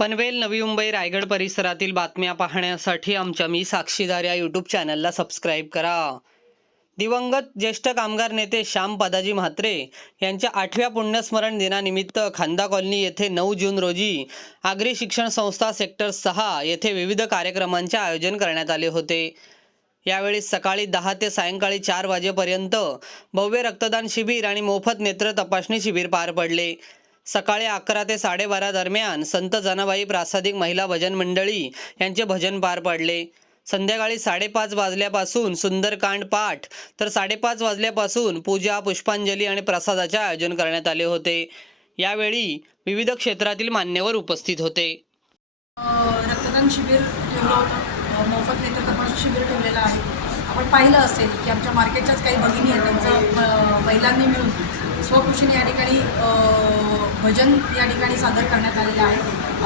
पनवेल, नवी मुंबई, रायगड परिसरातील बातम्या पाहण्यासाठी आमच्या मी साक्षीदार या यूट्यूब चॅनलला सबस्क्राईब करा। दिवंगत ज्येष्ठ कामगार नेते श्याम पादाजी म्हात्रे यांच्या 8व्या पुण्यस्मरण दिनानिमित्त खांदा कॉलनी येथे 9 जून रोजी आगरी शिक्षण संस्था सेक्टर 6 येथे विविध कार्यक्रमांचे आयोजन करण्यात आले होते। यावेळी सकाळी 10 ते सायंकाळी 4 वाजेपर्यंत भव्य रक्तदान शिबिर आणि मोफत नेत्र तपासणी शिबिर पार पडले। सकाळी 11 ते 12:30 दरम्यान संत जनाबाई प्रासादिक महिला भजन मंडळी यांचे भजन पार पडले। संध्याकाळी 5:30 वाजल्यापासून सुंदरकांड पाठ तर 5:30 वाजल्यापासून पूजा, पुष्पांजली आणि प्रसादाचे आयोजन करण्यात आले होते। यावेळी विविध क्षेत्रातील मान्यवर उपस्थित होते। रक्तदान शिबिर ठेवलं होतं, मोफत नेत्र तपासणी शिबिर ठेवलेलं आहे। आपण पाहिलं असेल की आमच्या मार्केटच्याच काही भगिनी आहेत, त्यांचं महिलांनी मिळून स्वखुशीने या ठिकाणी भजन या ठिकाणी सादर करण्यात आलेलं आहे।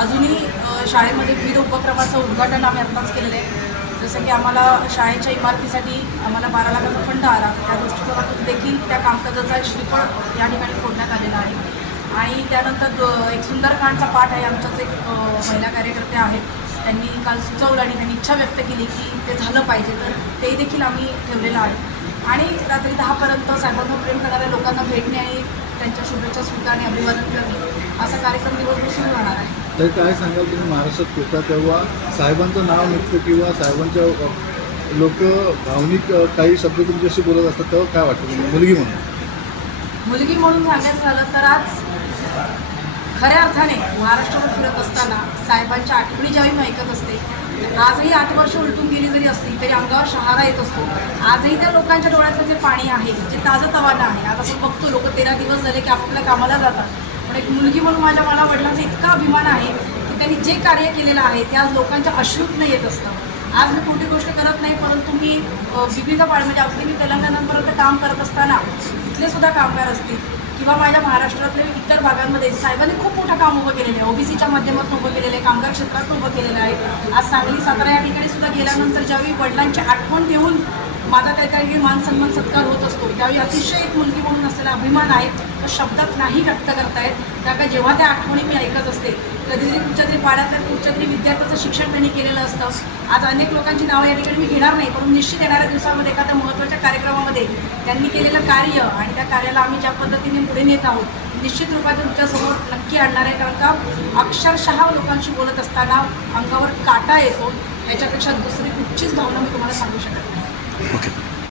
अजूनही शाळेमध्ये विविध उपक्रमाचं उद्घाटन आम्ही आत्ताच केलेलं आहे। जसं की आम्हाला शाळेच्या इमारतीसाठी आम्हाला 12 लाखाचा फंड आला, त्या दृष्टिकोनातून देखील त्या कामकाजाचा श्रीफळ या ठिकाणी फोडण्यात आलेला आहे। आणि त्यानंतर एक सुंदरकांडचा पाठ आहे, आमच्याच एक महिला कार्यकर्ते आहेत, त्यांनी काल सुचवलं आणि त्यांनी इच्छा व्यक्त केली की ते झालं पाहिजे, तर ते देखील आम्ही ठेवलेलं आहे। आणि रात्री 10पर्यंत साहेबांना प्रेम करणाऱ्या लोकांना भेटणे आणि त्यांच्या शुभेच्छा स्वीकारणे, अभिवादन करणे असा कार्यक्रम दिवसभर सुरू राहणार आहे। तर काय सांगाल तुम्ही, महाराष्ट्रात होता तेव्हा साहेबांचं नाव निघतं किंवा साहेबांच्या लोक भावनिक काही शब्द तुमच्याशी बोलत असतात, तेव्हा काय वाटतं तुम्हाला मुलगी म्हणून सांगायचं झालं तर आज खऱ्या अर्थाने महाराष्ट्रावर फिरत असताना साहेबांच्या आठवणी ज्यावेळी मी ऐकत असते, आजही 8 वर्ष उलटून गेली जरी असली तरी अंगावर शहारा येत असतो। आजही त्या लोकांच्या डोळ्यातलं जे पाणी आहे, जे ताजंतवानं आहे, आज आपण बघतो लोक 13 दिवस झाले की आपल्या कामाला जातात, पण एक मुलगी म्हणून माझ्या मला वडिलांचा इतका अभिमान आहे की त्यांनी जे कार्य केलेलं आहे ते आज लोकांच्या अश्रूतनं येत असतं। आज मी कोणती गोष्ट करत नाही, परंतु मी विविध म्हणजे अगदी मी तेलंगणापर्यंत काम करत असताना तिथले सुद्धा कामगार असतील किंवा माझ्या महाराष्ट्रातल्या इतर भागांमध्ये साहेबांनी खूप मोठं काम उभं केलेलं आहे, ओबीसीच्या माध्यमातून उभं केलेलं आहे, कामगार क्षेत्रात उभं केलेलं आहे। आज सांगली, सातारा या ठिकाणी सुद्धा गेल्यानंतर ज्यावेळी वडिलांची आठवण ठेवून माझा त्या ठिकाणी मान सन्मान सत्कार होत असतो, त्यावेळी अतिशय एक मुलगी म्हणून असलेला अभिमान आहे तो शब्दात नाही व्यक्त करतायत। कारण जेव्हा त्या आठवणी मी ऐकत असते, कधीतरी कुठच्या तरी पाड्यातल्या कुठच्या तरी विद्यार्थ्याचं शिक्षण त्यांनी केलेलं असतं। आज अनेक लोकांची नावं या ठिकाणी मी घेणार नाही, परंतु निश्चित येणाऱ्या दिवसामध्ये एखाद्या महत्त्वाच्या कार्यक्रमामध्ये त्यांनी केलेलं कार्य आणि त्या कार्याला आम्ही ज्या पद्धतीने पुढे नेत आहोत, निश्चित रूपात तुमच्यासमोर नक्की आणणार आहे। कारण का अक्षरशः लोकांशी बोलत असताना अंगावर काटा येतो, याच्यापेक्षा दुसरी कुठचीच भावना मी तुम्हाला सांगू शकत नाही। ओके।